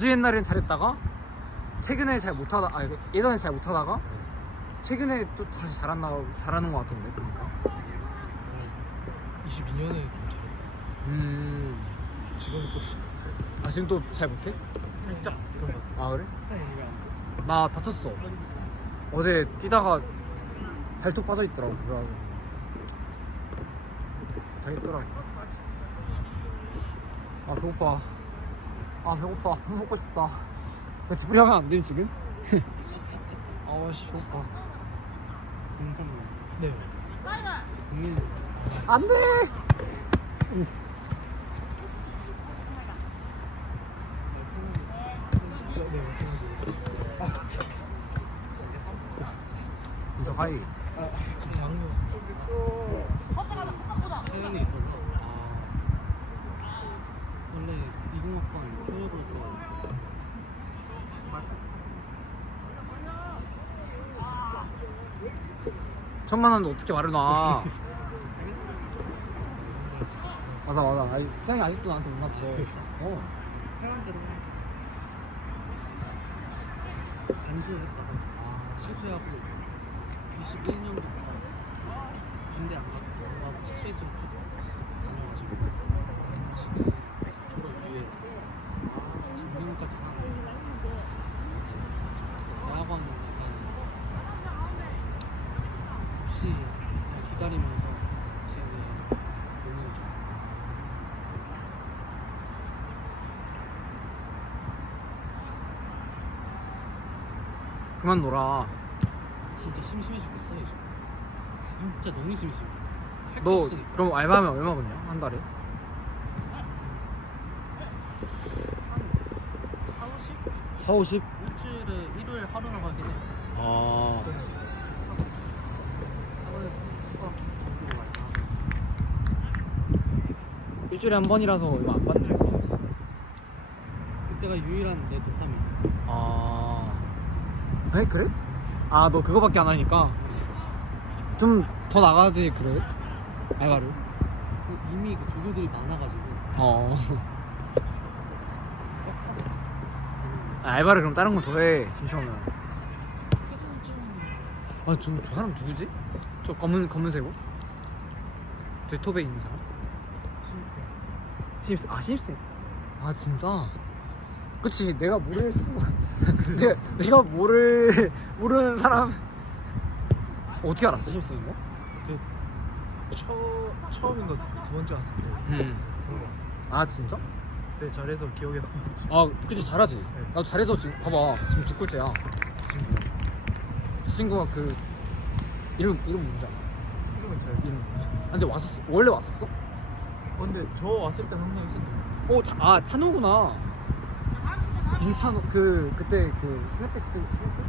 아주 옛날엔 잘했다가 최근에 잘 못하다 아 예전에 잘 못하다가 최근에 또 다시 잘한다 잘하는 것 같던데 그러니까 22년에 좀 잘했다. 음. 지금 또아 지금 또 잘 못해? 살짝 그런 것 같아. 아 그래? 나 다쳤어 어제 뛰다가 발톱 빠져 있더라고 그래가지고 못하겠더라고 아 배고파 아 배고파 밥 먹고 싶다 나 집으로 가면 안 돼, 지금? 아씨 배고파 공성만 네. 국민 안돼 네, 네. 이석 하이 지금 장르 사연이 있어서 아 원래 20학번 토요일 로 들어가요. 천만 원도 어떻게 말을 놔? 맞아 맞아. 아니, 수영이 아직도 나한테 못 났어 어. 형한테로. 반수했다가 실패하고 21년부터 군대 안 갔다 하고 스트레이트로 쭉 다녀가지고 지금 졸업 이후에 작년까지 다 대학원 약간 없이 그냥 기다리면서 지금 노는 중 그만 놀아. 진짜 심심해 죽겠어 요즘 진짜 너무 심심해. 너 없으니까. 그럼 알바하면 얼마 버냐? 한 달에? 한 4, 50? 4, 50? 일주일에 일요일 하루 나가긴 해. 아. 하루에 수학 전공을 많이 하고 일주일에 한 번이라서 얼마 안 받는 거 그때가 유일한 내 도파민. 아 에? 그래? 아 너 그거밖에 안 하니까 좀 더 나가야지 그래 알바를 그 이미 그 조교들이 많아가지고 어 꽉 찼어 음, 아, 알바를 그럼 다른 거더해 심심하면 그건 좀 아저 저 사람 누구지? 저 검은 검은색 옷? 저 톱에 있는 사람? 심플해 신입생 아 신입생 아 진짜 그치 내가 모를 수가 내가, 내가 모를 모르는 사람 어떻게 알았어 신입생인 거? 처, 처음인가 두, 두 번째 갔을 때 음아 진짜? 그때 잘해서 기억에 남았지. 아 그치 잘하지 나도 잘해서 지금 봐봐 지금 두 꿀째야 저 친구 저 친구가 그 이름 이름 뭔지 알아? 생각은 잘 이름? 아 근데 왔었어 원래 왔었어? 어, 근데 저 왔을 땐 항상 있었던 것 같아. 어, 자, 아 찬우구나. 임찬우 그 그때 그 스냅백 쓰 스냅백?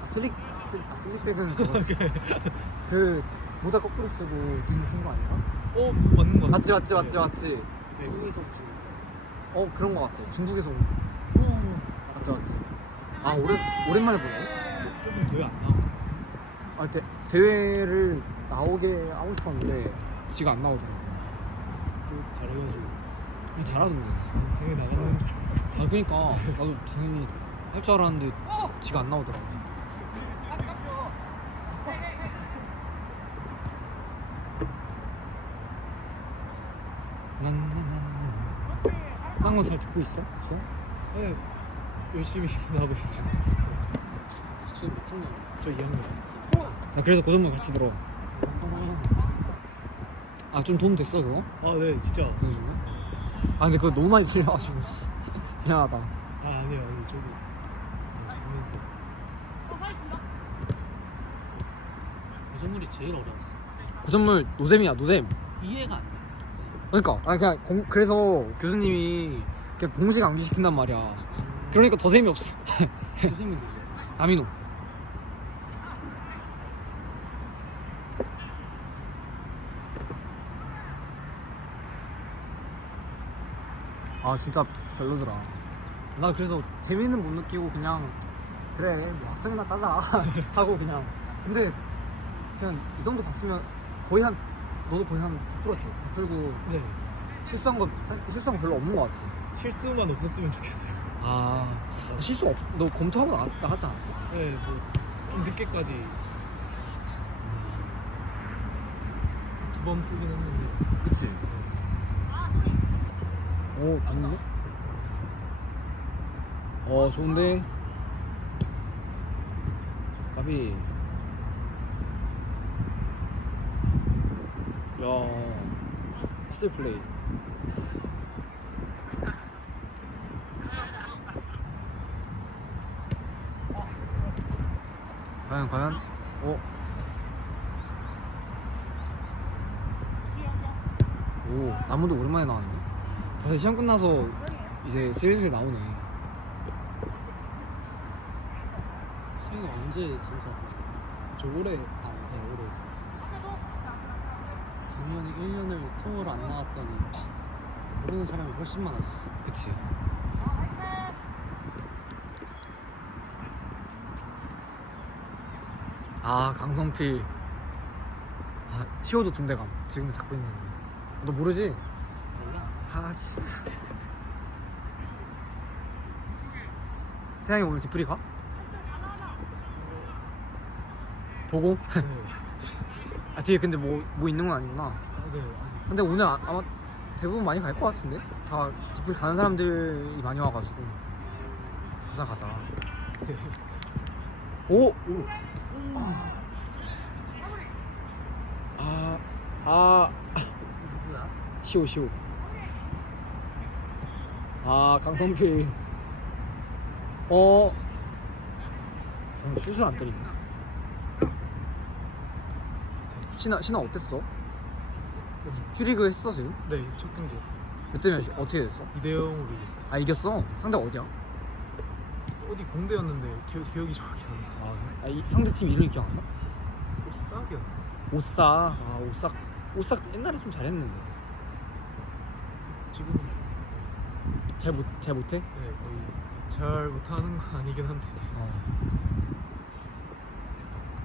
아 슬릭 슬, 아 슬릭백은 그거 쓰- 그 모자 거꾸로 쓰고 친구 아니야? 어, 맞는 것 같아. 맞지 맞지 맞지 맞지. 외국에서 온 친구 어 그런 거 같아. 중국에서 온. 어, 맞지 맞지. 아 오랜 오랜만에 보네. 뭐 조금 대회 안 나와. 아 대, 대회를 나오게 하고 싶었는데 지가 안 나오더라고. 또 잘해가지고 음, 잘하던데. 대회 나가는 줄. 아 그러니까 나도 당연히 할 줄 알았는데 지가 안 나오더라고. 딴거 잘 듣고 있어? 수영? 네, 열심히 나가고 있어요. 지금 몇 학년? 저 2학년. 아 그래서 고정문 같이 들어. 어, 아 좀 도움 됐어 그거? 아, 네, 진짜. 그거 중에? 아 근데 그거 너무 많이 들려가지고 씨. 미안하다. 아, 아니에요, 아니에요. 저도 네, 보면서. 구조물이 제일 어려웠어 고정물 노잼이야 노잼. 이해가 안 돼 그러니까 아 그냥 공, 그래서 교수님이 그냥 공식 암기 시킨단 말이야. 그러니까 더 재미없어. 교수님이 누구야? 아미노. 아 진짜 별로더라. 나 그래서 재미는 못 느끼고 그냥 그래 뭐 학점이나 따자 하고 그냥 근데 그냥 이 정도 봤으면 거의 한 너도 거의 한 다 풀었지. 다 풀고 네. 실수한 거 실수한 거 별로 없는 거 같지. 실수만 없었으면 좋겠어요. 아 실수 없. 너 검토하고 나, 나갔지 않았어? 네, 뭐좀 늦게까지 두 번 풀긴 했는데 그치. 오 봤는데? 어 좋은데. 까비. 야, 핫슬 플레이. 과연 과연? 어? 오 나무도 오랜만에 나왔네. 다시 시험 끝나서 이제 슬슬 나오네. 형이 언제 전사 들어? 저 올해 아, 네, 올해 작년에 1년을 통으로 안 나왔더니 모르는 사람이 훨씬 많아졌어. 그치. 아 강성필. 아 시호도 군대감. 지금 잡고 있는데. 너 모르지? 아 진짜. 태양이 오늘 디프리 가? 보고? 네, 아 뒤에 근데 뭐 뭐 있는 건 아니구나. 네 아직 근데 오늘 아, 아마 대부분 많이 갈 것 같은데? 다 디플 가는 사람들이 많이 와가지고 가자 가자 오! 오! 아, 아, 누구야? 시오 시오 아 강성필 어선 슛을 안 때리네 신아 신아 어땠어? 퓨리그 했어 지금? 네 첫 경기 했어요. 몇대 몇이 어떻게 됐어? 2대 0으로 이겼어요. 아 이겼어? 상대 어디야? 어디 공대였는데 기억, 기억이 정확히 안 나서. 아, 이 상대 팀 이름이 기억 안 나? 싹이었나? 오싹 아 오싹 오싹 옛날에 좀 잘했는데 지금 잘 못 잘 못해? 네 거의 잘 못하는 건 아니긴 한데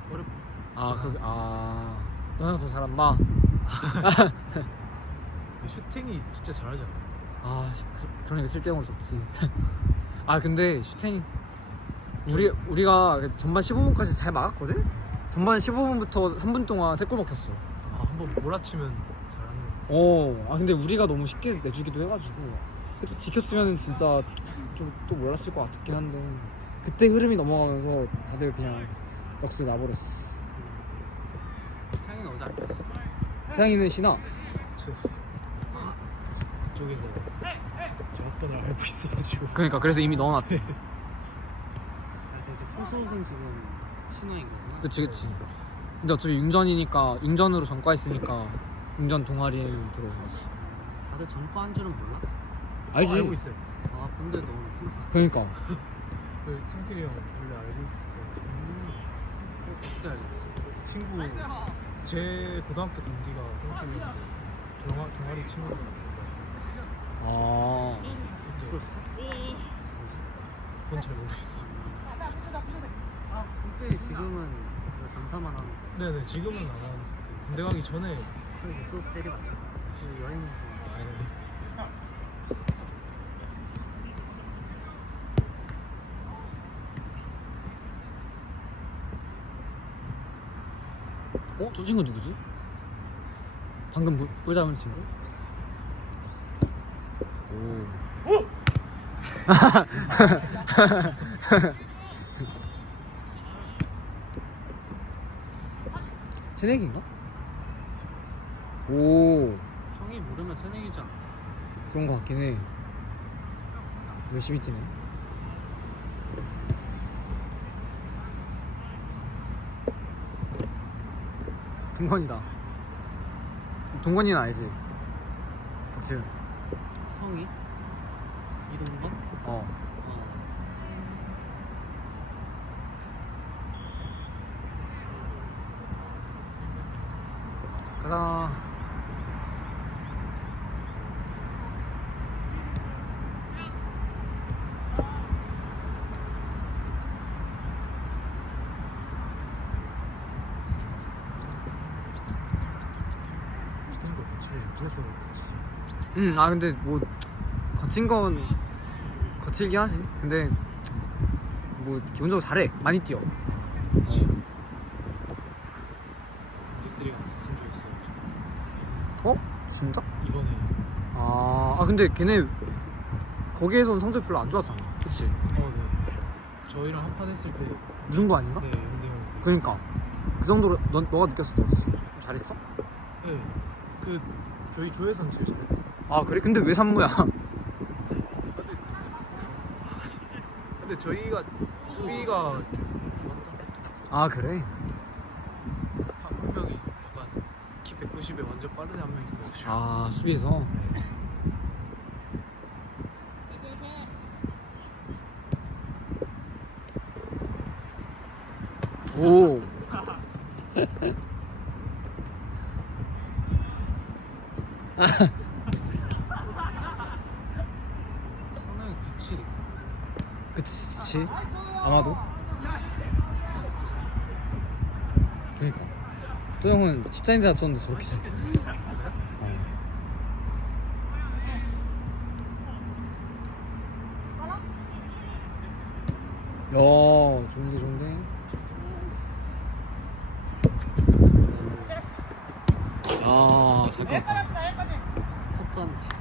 어렵. 아 잘- 그아 너네가 더 잘한다 슈팅이 진짜 잘하잖아요. 아 그, 그러니까 쓸데없는 걸 썼지 아 근데 슈팅 우리 우리가 그 전반 15분까지 잘 막았거든? 전반 15분부터 3분 동안 3골 먹혔어 아, 한번 몰아치면 잘하는. 어, 아 근데 우리가 너무 쉽게 내주기도 해가지고 그래서 지켰으면 진짜 좀 또 몰랐을 것 같긴 한데 그때 흐름이 넘어가면서 다들 그냥 넋을 놔버렸어. 형이는 어제 안 뺐어. 태양이는. 저 그쪽에서 정확번을 알고 있어가지고. 그러니까 그래서 이미 넣어놨대. 아, 근데 소속은 지금 신화인 거구나. 그치 그치. 근데 어차피 융전이니까 융전으로 전과 했으니까 융전 동아리에는 들어온 거지. 다들 전과한 줄은 몰라? 알지? 어, 알고 있어요. 아, 너무 높구나. 그러니까 그 성필이 형 원래 알고 있었어요. 음, 어떻게 알겠어? 그 친구 제 고등학교 동기가 성필이 형 동아, 동아리 친구가 아 있었어? 그건 잘 모르겠어요. 근데 지금은 이거 장사만 하는 거. 네네 지금은 안 하는데 그 군대 가기 전에 그리고 소스 세리 맞지? 그 여행 아니 어? 저 친구 누구지? 방금 볼, 볼 잡은 친구? 오. 새내기인가? 오 형이 모르면 새내기잖아. 그런 거 같긴 해 열심히 뛰네 동건이다 동건이는 알지? 박지훈 성이? 이동건? 어 어. 가자 거 고치지. 응아 근데 뭐 거친 건 거칠긴 하지. 근데 뭐 기본적으로 잘해. 많이 뛰어. 그렇지. D3가 같은 조였어요. 어? 진짜? 이번에 아, 아 근데 걔네 거기에선 성적 별로 안 좋았잖아. 그치? 어, 네. 저희랑 한판 했을 때이 정도 아닌가? 네, 0대0. 그니까 그 정도로 너, 너가 느꼈을 때였어. 좀 잘했어? 네. 그 저희 조에선 제일 잘했다. 아 그래? 근데 왜 산무야? 근데 근데 저희가 수비가 좀 좋았던 것도 아 그래? 한, 한 명이 약간 키 190에 완전 빠른 애 한 명 있어가지고 아 수비에서 오성 향이 97이. 그치 아마도 진짜 못해서. 그니까 또 형은 집사인들 다쳤는데 저렇게 잘 돼. 어. 야 좋은데 좋은데 아 잠깐 터프한.